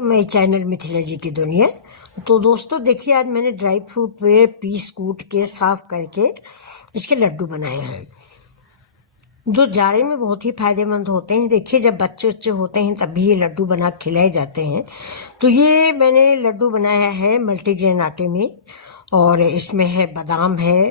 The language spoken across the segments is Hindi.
मैं चैनल मिथिला जी की दुनिया। तो दोस्तों देखिए, आज मैंने ड्राई फ्रूट पे पीस कूट के साफ करके इसके लड्डू बनाए हैं, जो जाड़े में बहुत ही फायदेमंद होते हैं। देखिए, जब बच्चे बच्चे होते हैं तभी ये लड्डू बना खिलाए जाते हैं। तो ये मैंने लड्डू बनाया है मल्टीग्रेन आटे में, और इसमें है बादाम है,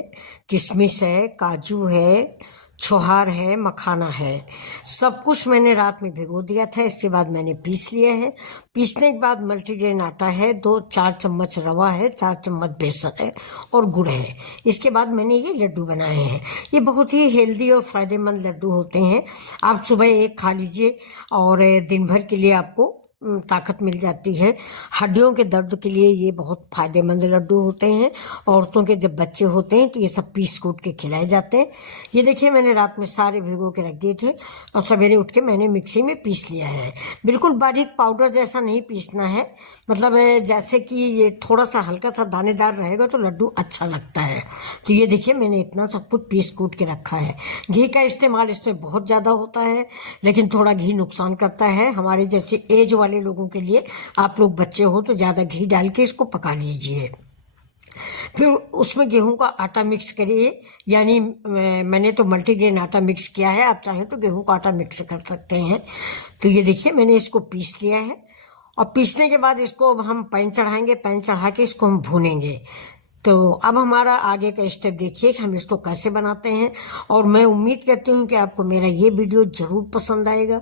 किशमिश है, काजू है, छोहार है, मखाना है। सब कुछ मैंने रात में भिगो दिया था। इसके बाद मैंने पीस लिया है। पीसने के बाद मल्टीग्रेन आटा है, 2-4 चम्मच रवा है, 4 चम्मच बेसन है और गुड़ है। इसके बाद मैंने ये लड्डू बनाए हैं। ये बहुत ही हेल्दी और फायदेमंद लड्डू होते हैं। आप सुबह एक खा लीजिए और दिन भर के लिए आपको ताकत मिल जाती है। हड्डियों के दर्द के लिए ये बहुत फायदेमंद लड्डू होते हैं। औरतों के जब बच्चे होते हैं तो ये सब पीस कूट के खिलाए जाते हैं। ये देखिए, मैंने रात में सारे भिगो के रख दिए थे और सवेरे उठ के मैंने मिक्सी में पीस लिया है। बिल्कुल बारीक पाउडर जैसा नहीं पीसना है, मतलब जैसे कि ये थोड़ा सा हल्का सा दानेदार रहेगा तो लड्डू अच्छा लगता है। तो ये देखिए, मैंने इतना सब कुछ पीस कूट के रखा है। घी का इस्तेमाल इसमें बहुत ज़्यादा होता है, लेकिन थोड़ा घी नुकसान करता है। हमारे जैसे एज वाले लोगों के लिए, आप लोग बच्चे हो तो ज़्यादा घी डाल के इसको पका लीजिए। फिर उसमें गेहूं का आटा मिक्स करिए, यानी मैंने तो मल्टीग्रेन आटा मिक्स किया है, आप चाहें तो गेहूं का आटा मिक्स कर सकते हैं। तो ये देखिए, मैंने इसको पीस लिया है और पीसने के बाद इसको अब हम पैन चढ़ाएंगे। पैन चढ़ा के इसको हम भूनेंगे। तो अब हमारा आगे का स्टेप देखिए कि हम इसको कैसे बनाते हैं। और मैं उम्मीद करती हूँ कि आपको मेरा ये वीडियो ज़रूर पसंद आएगा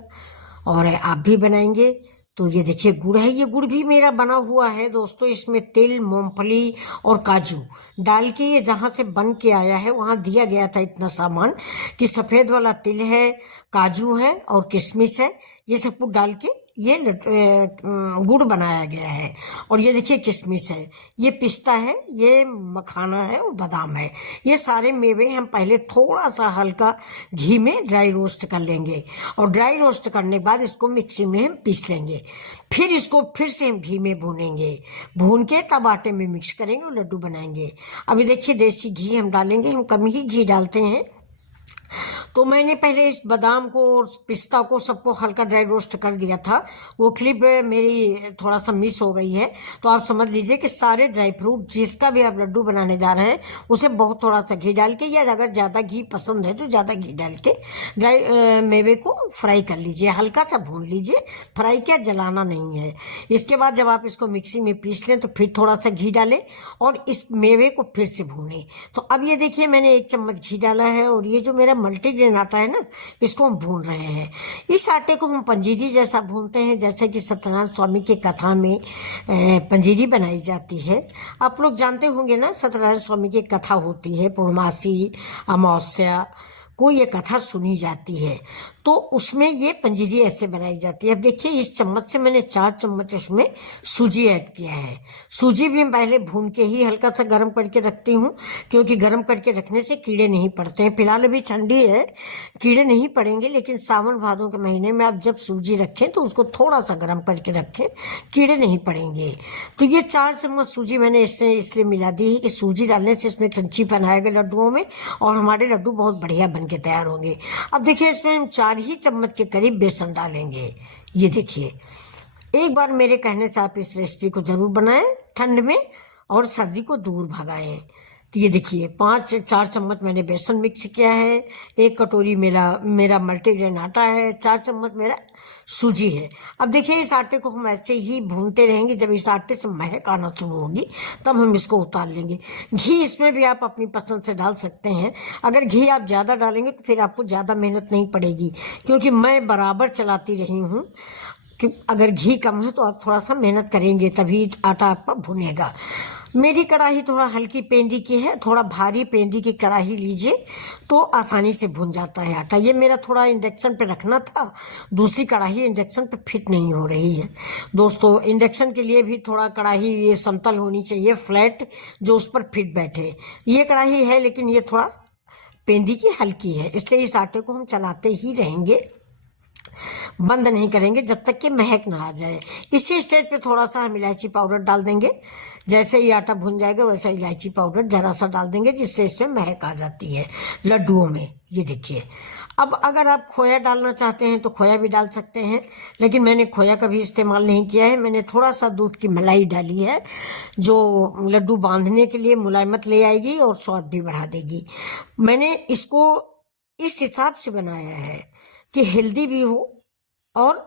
और आप भी बनाएंगे। तो ये देखिए, गुड़ है। ये गुड़ भी मेरा बना हुआ है दोस्तों। इसमें तिल, मूंगफली और काजू डाल के ये जहाँ से बन के आया है वहाँ दिया गया था इतना सामान कि सफ़ेद वाला तिल है, काजू है और किशमिश है। ये सब कुछ डाल के ये गुड़ बनाया गया है। और ये देखिए, किशमिश है, ये पिस्ता है, ये मखाना है और बादाम है। ये सारे मेवे हम पहले थोड़ा सा हल्का घी में ड्राई रोस्ट कर लेंगे और ड्राई रोस्ट करने के बाद इसको मिक्सी में हम पीस लेंगे। फिर इसको फिर से हम घी में भूनेंगे, भून के तब आटे में मिक्स करेंगे और लड्डू बनाएंगे। अभी देखिए, देसी घी हम डालेंगे, हम कम ही घी डालते हैं। तो मैंने पहले इस बादाम को और पिस्ता को सबको हल्का ड्राई रोस्ट कर दिया था। वो क्लिप मेरी थोड़ा सा मिस हो गई है, तो आप समझ लीजिए कि सारे ड्राई फ्रूट जिसका भी आप लड्डू बनाने जा रहे हैं उसे बहुत थोड़ा सा घी डाल के, या अगर ज़्यादा घी पसंद है तो ज़्यादा घी डाल के ड्राई मेवे को फ्राई कर लीजिए, हल्का सा भून लीजिए। फ्राई क्या, जलाना नहीं है। इसके बाद जब आप इसको मिक्सी में पीस लें तो फिर थोड़ा सा घी डालें और इस मेवे को फिर से भूनें। तो अब ये देखिए, मैंने 1 चम्मच घी डाला है और ये जो मेरा मल्टीग्रेन आटा है ना, इसको हम भून रहे हैं। इस आटे को हम पंजीरी जैसा भूनते हैं, जैसे कि सत्यनारायण स्वामी की कथा में पंजीरी बनाई जाती है। आप लोग जानते होंगे ना, सत्यनारायण स्वामी की कथा होती है, पूर्णमासी, अमावस्या को ये कथा सुनी जाती है, तो उसमें ये पंजीरी ऐसे बनाई जाती है। अब देखिए, इस चम्मच से मैंने 4 चम्मच इसमें सूजी ऐड किया है। सूजी भी मैं पहले भून के ही हल्का सा गर्म करके रखती हूँ, क्योंकि गर्म करके रखने से कीड़े नहीं पड़ते हैं। फिलहाल अभी ठंडी है, कीड़े नहीं पड़ेंगे, लेकिन सावन भादों के महीने में आप जब सूजी रखें तो उसको थोड़ा सा गर्म करके रखें, कीड़े नहीं पड़ेंगे। तो ये 4 चम्मच सूजी मैंने इसलिए मिला दी है कि सूजी डालने से इसमें क्रंचीपन आएगा लड्डुओं में और हमारे लड्डू बहुत बढ़िया बन के तैयार होंगे। अब देखिए, इसमें हम 4 ही चम्मच के करीब बेसन डालेंगे। ये देखिए, एक बार मेरे कहने से आप इस रेसिपी को जरूर बनाएं ठंड में और सर्दी को दूर भगाएं। तो ये देखिए, 4 चम्मच मैंने बेसन मिक्स किया है, 1 कटोरी मेरा मल्टीग्रेन आटा है, 4 चम्मच मेरा सूजी है। अब देखिए, इस आटे को हम ऐसे ही भूनते रहेंगे। जब इस आटे से महक आना शुरू होगी तब हम इसको उतार लेंगे। घी इसमें भी आप अपनी पसंद से डाल सकते हैं। अगर घी आप ज़्यादा डालेंगे तो फिर आपको ज़्यादा मेहनत नहीं पड़ेगी, क्योंकि मैं बराबर चलाती रही हूँ कि अगर घी कम है तो आप थोड़ा सा मेहनत करेंगे तभी आटा आपका भुनेगा। मेरी कढ़ाई थोड़ा हल्की पेंदी की है, थोड़ा भारी पेंदी की कढ़ाई लीजिए तो आसानी से भुन जाता है आटा। ये मेरा थोड़ा इंडक्शन पे रखना था, दूसरी कढ़ाई इंडक्शन पे फिट नहीं हो रही है। दोस्तों, इंडक्शन के लिए भी थोड़ा कढ़ाई ये समतल होनी चाहिए, फ्लैट, जो उस पर फिट बैठे। ये कढ़ाई है लेकिन ये थोड़ा पेंदी की हल्की है, इसलिए इस आटे को हम चलाते ही रहेंगे, बंद नहीं करेंगे जब तक कि महक ना आ जाए। इसी स्टेज पे थोड़ा सा हम इलायची पाउडर डाल देंगे। जैसे ही आटा भुन जाएगा वैसा इलायची पाउडर जरा सा डाल देंगे, जिससे इसमें महक आ जाती है लड्डुओं में। ये देखिए, अब अगर आप खोया डालना चाहते हैं तो खोया भी डाल सकते हैं, लेकिन मैंने खोया कभी इस्तेमाल नहीं किया है। मैंने थोड़ा सा दूध की मलाई डाली है, जो लड्डू बांधने के लिए मुलायमत ले आएगी और स्वाद भी बढ़ा देगी। मैंने इसको इस हिसाब से बनाया है कि हेल्दी भी हो और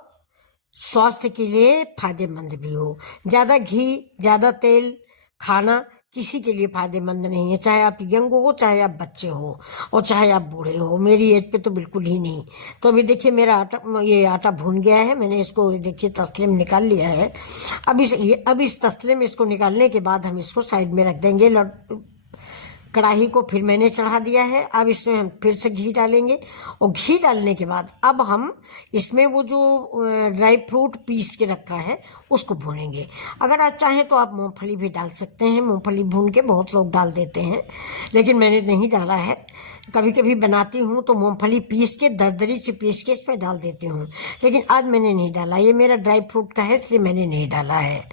स्वास्थ्य के लिए फायदेमंद भी हो। ज़्यादा घी, ज़्यादा तेल खाना किसी के लिए फायदेमंद नहीं है, चाहे आप यंग हो, चाहे आप बच्चे हो, और चाहे आप बूढ़े हो। मेरी एज पे तो बिल्कुल ही नहीं। तो अभी देखिए मेरा ये आटा भून गया है। मैंने इसको देखिए तसले में निकाल लिया है। अब इस तसले में इसको निकालने के बाद हम इसको साइड में रख देंगे। कढ़ाई को फिर मैंने चढ़ा दिया है। अब इसमें हम फिर से घी डालेंगे, और घी डालने के बाद अब हम इसमें वो जो ड्राई फ्रूट पीस के रखा है उसको भूनेंगे। अगर आप चाहें तो आप मूंगफली भी डाल सकते हैं। मूंगफली भून के बहुत लोग डाल देते हैं, लेकिन मैंने नहीं डाला है। कभी कभी बनाती हूँ तो मूंगफली पीस के दरदरी से पीस के इसमें डाल देती हूँ, लेकिन आज मैंने नहीं डाला। ये मेरा ड्राई फ्रूट का है, इसलिए मैंने नहीं डाला है।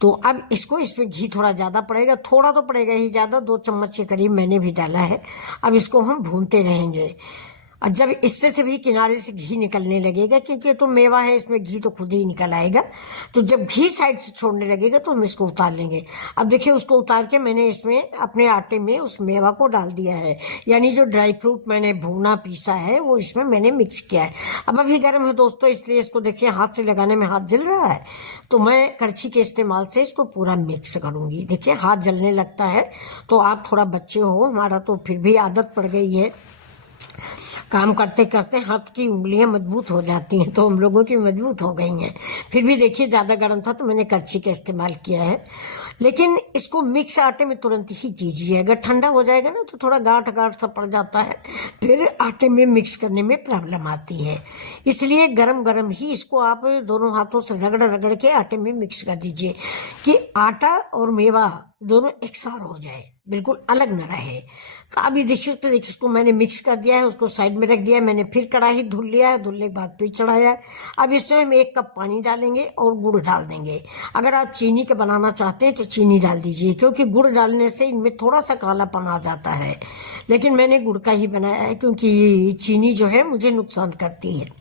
तो अब इसमें घी थोड़ा ज़्यादा पड़ेगा, थोड़ा तो पड़ेगा ही ज़्यादा, 2 चम्मच के करीब मैंने भी डाला है। अब इसको हम भूनते रहेंगे, और जब इससे से भी किनारे से घी निकलने लगेगा, क्योंकि तो मेवा है, इसमें घी तो खुद ही निकल आएगा, तो जब घी साइड से छोड़ने लगेगा तो हम इसको उतार लेंगे। अब देखिए उसको उतार के मैंने इसमें अपने आटे में उस मेवा को डाल दिया है, यानी जो ड्राई फ्रूट मैंने भूना पीसा है वो इसमें मैंने मिक्स किया है। अब अभी गर्म है दोस्तों, इसलिए इसको देखिए हाथ से लगाने में हाथ जल रहा है, तो मैं करछी के इस्तेमाल से इसको पूरा मिक्स करूंगी। देखिए हाथ जलने लगता है, तो आप थोड़ा बच्चे हो, हमारा तो फिर भी आदत पड़ गई है, काम करते करते हाथ की उंगलियां मजबूत हो जाती हैं, तो हम लोगों की मजबूत हो गई हैं। फिर भी देखिए ज़्यादा गर्म था तो मैंने करछी का इस्तेमाल किया है। लेकिन इसको मिक्स आटे में तुरंत ही कीजिए, अगर ठंडा हो जाएगा ना तो थोड़ा गांठ गांठ सा पड़ जाता है, फिर आटे में मिक्स करने में प्रॉब्लम आती है। इसलिए गरम गरम ही इसको आप दोनों हाथों से रगड़ रगड़ के आटे में मिक्स कर दीजिए, कि आटा और मेवा दोनों एक साथ हो जाए, बिल्कुल अलग न रहे। तो अभी देखिए इसको मैंने मिक्स कर दिया है, उसको साइड में रख दिया है। मैंने फिर कढ़ाई धुल लिया है, धुलने के बाद फिर चढ़ाया है। अब इसमें हम 1 कप पानी डालेंगे और गुड़ डाल देंगे। अगर आप चीनी का बनाना चाहते हैं तो चीनी डाल दीजिए, क्योंकि गुड़ डालने से इनमें थोड़ा सा कालापन आ जाता है, लेकिन मैंने गुड़ का ही बनाया है, क्योंकि चीनी जो है मुझे नुकसान करती है।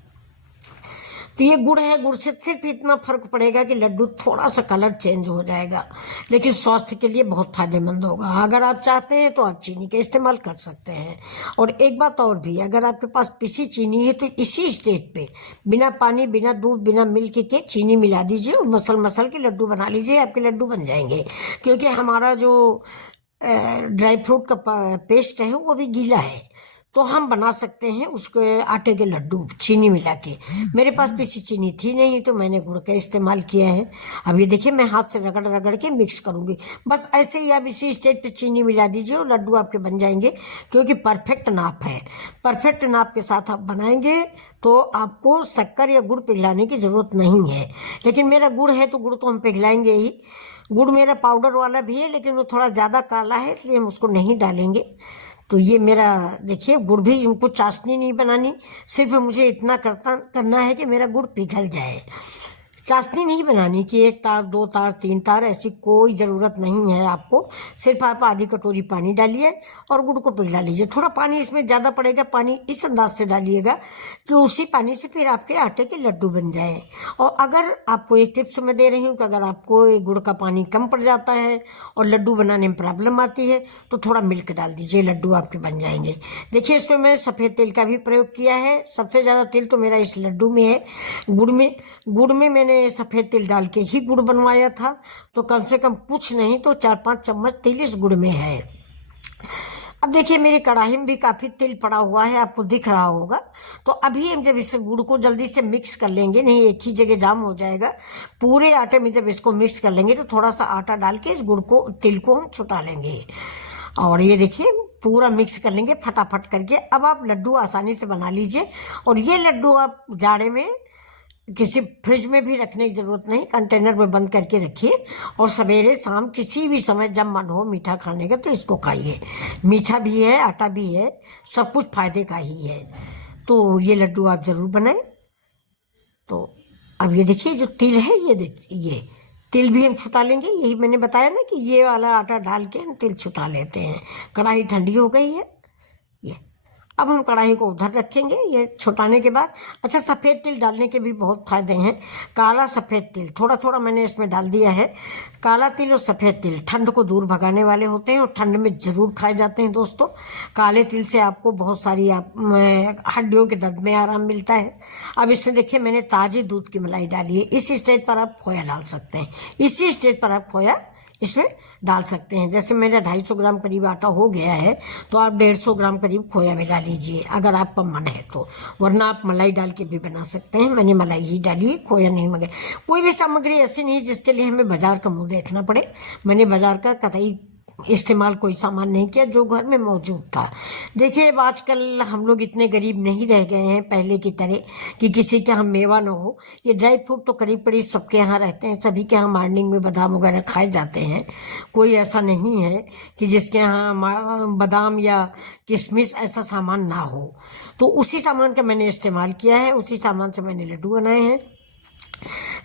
तो ये गुड़ है, गुड़ से सिर्फ इतना फर्क पड़ेगा कि लड्डू थोड़ा सा कलर चेंज हो जाएगा, लेकिन स्वास्थ्य के लिए बहुत फायदेमंद होगा। अगर आप चाहते हैं तो आप चीनी का इस्तेमाल कर सकते हैं। और एक बात और भी, अगर आपके पास पिसी चीनी है तो इसी स्टेज पे बिना पानी, बिना दूध, बिना मिल्क के चीनी मिला दीजिए और मसल मसल के लड्डू बना लीजिए, आपके लड्डू बन जाएंगे। क्योंकि हमारा जो ड्राई फ्रूट का पेस्ट है वो भी गीला है, तो हम बना सकते हैं उसके आटे के लड्डू चीनी मिला के। मेरे पास पिसी चीनी थी नहीं, तो मैंने गुड़ का इस्तेमाल किया है। अब ये देखिए मैं हाथ से रगड़ रगड़ के मिक्स करूंगी, बस ऐसे ही आप इसी स्टेज पे चीनी मिला दीजिए और लड्डू आपके बन जाएंगे, क्योंकि परफेक्ट नाप है। परफेक्ट नाप के साथ आप बनाएंगे तो आपको शक्कर या गुड़ पिघलाने की जरूरत नहीं है। लेकिन मेरा गुड़ है तो गुड़ तो हम पिघलाएंगे ही। गुड़ मेरा पाउडर वाला भी है, लेकिन वो थोड़ा ज़्यादा काला है, इसलिए हम उसको नहीं डालेंगे। तो ये मेरा देखिए गुड़ भी, उनको चाशनी नहीं बनानी, सिर्फ मुझे इतना करना है कि मेरा गुड़ पिघल जाए। चाशनी नहीं बनानी कि 1 तार, 2 तार, 3 तार, ऐसी कोई ज़रूरत नहीं है आपको। सिर्फ आप आधी कटोरी पानी डालिए और गुड़ को पिघला लीजिए। थोड़ा पानी इसमें ज़्यादा पड़ेगा, पानी इस अंदाज से डालिएगा कि उसी पानी से फिर आपके आटे के लड्डू बन जाए। और अगर आपको एक टिप्स मैं दे रही हूँ कि अगर आपको गुड़ का पानी कम पड़ जाता है और लड्डू बनाने में प्रॉब्लम आती है तो थोड़ा मिल्क डाल दीजिए, लड्डू आपके बन जाएंगे। देखिए इसमें मैं सफ़ेद तेल का भी प्रयोग किया है। सबसे ज़्यादा तेल तो मेरा इस लड्डू में है। गुड़ में मैंने सफ़ेद तिल डाल के ही गुड़ बनवाया था, तो कम से कम कुछ नहीं तो 4-5 चम्मच तिल इस गुड़ में है। अब देखिए मेरी कढ़ाई में भी काफ़ी तिल पड़ा हुआ है, आपको दिख रहा होगा। तो अभी हम जब इस गुड़ को जल्दी से मिक्स कर लेंगे, नहीं एक ही जगह जाम हो जाएगा, पूरे आटे में जब इसको मिक्स कर लेंगे तो थोड़ा सा आटा डाल के इस गुड़ को, तिल को हम छुटा लेंगे। और ये देखिए पूरा मिक्स कर लेंगे फटाफट करके। अब आप लड्डू आसानी से बना लीजिए, और ये लड्डू आप जाड़े में किसी फ्रिज में भी रखने की जरूरत नहीं, कंटेनर में बंद करके रखिए, और सवेरे शाम किसी भी समय जब मन हो मीठा खाने का तो इसको खाइए। मीठा भी है, आटा भी है, सब कुछ फायदे का ही है। तो ये लड्डू आप जरूर बनाएं। तो अब ये देखिए जो तिल है, ये तिल भी हम छुटा लेंगे। यही मैंने बताया ना कि ये वाला आटा डाल के हम तिल छुटा लेते हैं। कढ़ाई ठंडी हो गई है, ये अब हम कढ़ाई को उधर रखेंगे ये छुटाने के बाद। अच्छा, सफ़ेद तिल डालने के भी बहुत फायदे हैं। काला सफ़ेद तिल थोड़ा थोड़ा मैंने इसमें डाल दिया है। काला तिल और सफ़ेद तिल ठंड को दूर भगाने वाले होते हैं और ठंड में ज़रूर खाए जाते हैं दोस्तों। काले तिल से आपको बहुत सारी हड्डियों के दर्द में आराम मिलता है। अब इसमें देखिए मैंने ताज़ी दूध की मलाई डाली है। इस स्टेज पर आप खोया डाल सकते हैं, इसी स्टेज पर आप खोया इसमें डाल सकते हैं। जैसे मेरा 250 ग्राम करीब आटा हो गया है तो आप 150 ग्राम करीब खोया भी डाल लीजिए अगर आपका मन है तो, वरना आप मलाई डाल के भी बना सकते हैं। मैंने मलाई ही डाली है, खोया नहीं मंगाया। कोई भी सामग्री ऐसी नहीं जिसके लिए हमें बाजार का मुंह देखना पड़े। मैंने बाजार का कतई इस्तेमाल कोई सामान नहीं किया, जो घर में मौजूद था। देखिए अब आजकल हम लोग इतने गरीब नहीं रह गए हैं पहले की तरह कि किसी के यहाँ मेवा ना हो। ये ड्राई फ्रूट तो करीब करीब सबके यहाँ रहते हैं, सभी के यहाँ मॉर्निंग में बादाम वगैरह खाए जाते हैं। कोई ऐसा नहीं है कि जिसके यहाँ बादाम या किशमिश ऐसा सामान ना हो। तो उसी सामान का मैंने इस्तेमाल किया है, उसी सामान से मैंने लड्डू बनाए हैं।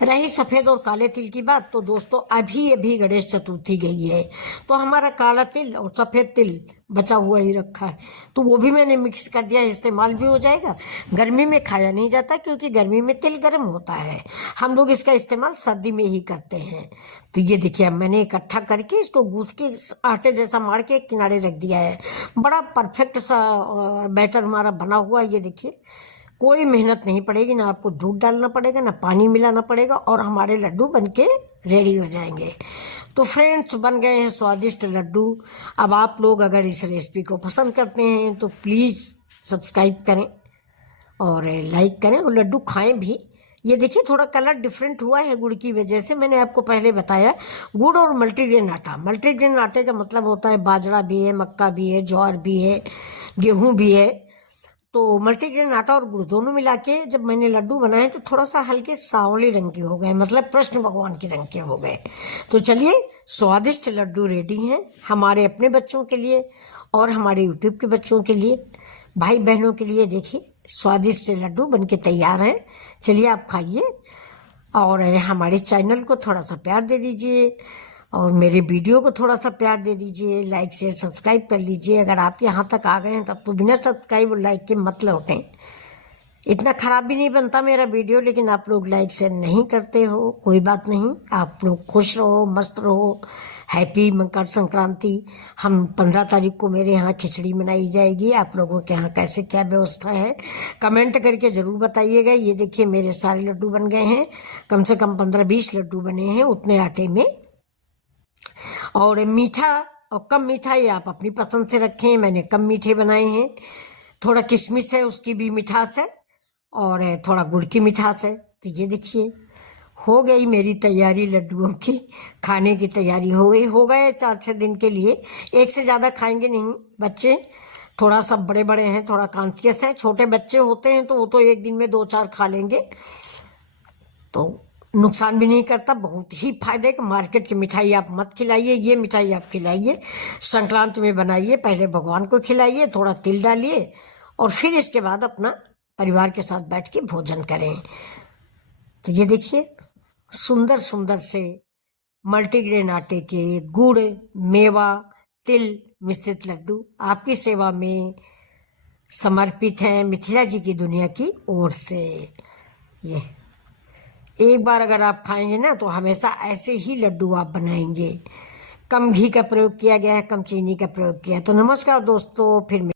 रही सफ़ेद और काले तिल की बात, तो दोस्तों अभी अभी गणेश चतुर्थी गई है तो हमारा काला तिल और सफ़ेद तिल बचा हुआ ही रखा है, तो वो भी मैंने मिक्स कर दिया, इस्तेमाल भी हो जाएगा। गर्मी में खाया नहीं जाता क्योंकि गर्मी में तिल गर्म होता है, हम लोग इसका इस्तेमाल सर्दी में ही करते हैं। तो ये देखिए अब मैंने इकट्ठा करके इसको गूंथ के आटे जैसा मार के किनारे रख दिया है। बड़ा परफेक्ट सा बैटर हमारा बना हुआ है। ये देखिए कोई मेहनत नहीं पड़ेगी, ना आपको दूध डालना पड़ेगा, ना पानी मिलाना पड़ेगा, और हमारे लड्डू बनके रेडी हो जाएंगे। तो फ्रेंड्स बन गए हैं स्वादिष्ट लड्डू। अब आप लोग अगर इस रेसिपी को पसंद करते हैं तो प्लीज़ सब्सक्राइब करें और लाइक करें और लड्डू खाएं भी। ये देखिए थोड़ा कलर डिफरेंट हुआ है गुड़ की वजह से। मैंने आपको पहले बताया गुड़ और मल्टीग्रेन आटा। मल्टीग्रेन आटे का मतलब होता है बाजरा भी है, मक्का भी है, ज्वार भी है, गेहूँ भी है। तो मल्टीग्रेन आटा और गुड़ दोनों मिला के जब मैंने लड्डू बनाए तो थोड़ा सा हल्के सांवले रंग के हो गए, मतलब कृष्ण भगवान के रंग के हो गए। तो चलिए स्वादिष्ट लड्डू रेडी हैं हमारे अपने बच्चों के लिए और हमारे यूट्यूब के बच्चों के लिए, भाई बहनों के लिए। देखिए स्वादिष्ट लड्डू बनके तैयार हैं। चलिए आप खाइए और हमारे चैनल को थोड़ा सा प्यार दे दीजिए और मेरे वीडियो को थोड़ा सा प्यार दे दीजिए। लाइक शेयर सब्सक्राइब कर लीजिए। अगर आप यहाँ तक आ गए हैं तब तो बिना सब्सक्राइब और लाइक के मत लौटें। इतना ख़राब भी नहीं बनता मेरा वीडियो, लेकिन आप लोग लाइक शेयर नहीं करते हो। कोई बात नहीं, आप लोग खुश रहो, मस्त रहो। हैप्पी मकर संक्रांति। हम 15 तारीख को मेरे यहाँ खिचड़ी बनाई जाएगी। आप लोगों के यहाँ कैसे क्या व्यवस्था है कमेंट करके ज़रूर बताइएगा। ये देखिए मेरे सारे लड्डू बन गए हैं, कम से कम 15-20 लड्डू बने हैं उतने आटे में। और मीठा और कम मीठा ये आप अपनी पसंद से रखें, मैंने कम मीठे बनाए हैं। थोड़ा किशमिश है उसकी भी मिठास है और थोड़ा गुड़ की मिठास है। तो ये देखिए हो गई मेरी तैयारी लड्डुओं की, खाने की तैयारी हो गई। हो गए 4-6 दिन के लिए, एक से ज़्यादा खाएंगे नहीं बच्चे। थोड़ा सब बड़े बड़े हैं, थोड़ा कॉन्शियस है। छोटे बच्चे होते हैं तो वो तो एक दिन में 2-4 खा लेंगे, तो नुकसान भी नहीं करता, बहुत ही फायदे का। मार्केट की मिठाई आप मत खिलाइए, ये मिठाई आप खिलाइए, संक्रांति में बनाइए, पहले भगवान को खिलाइए, थोड़ा तिल डालिए और फिर इसके बाद अपना परिवार के साथ बैठ के भोजन करें। तो ये देखिए सुंदर सुंदर से मल्टीग्रेन आटे के गुड़, मेवा, तिल मिश्रित लड्डू आपकी सेवा में समर्पित हैं मिथिला जी की दुनिया की ओर से। ये एक बार अगर आप खाएंगे ना तो हमेशा ऐसे ही लड्डू आप बनाएंगे। कम घी का प्रयोग किया गया है, कम चीनी का प्रयोग किया है। तो नमस्कार दोस्तों, फिर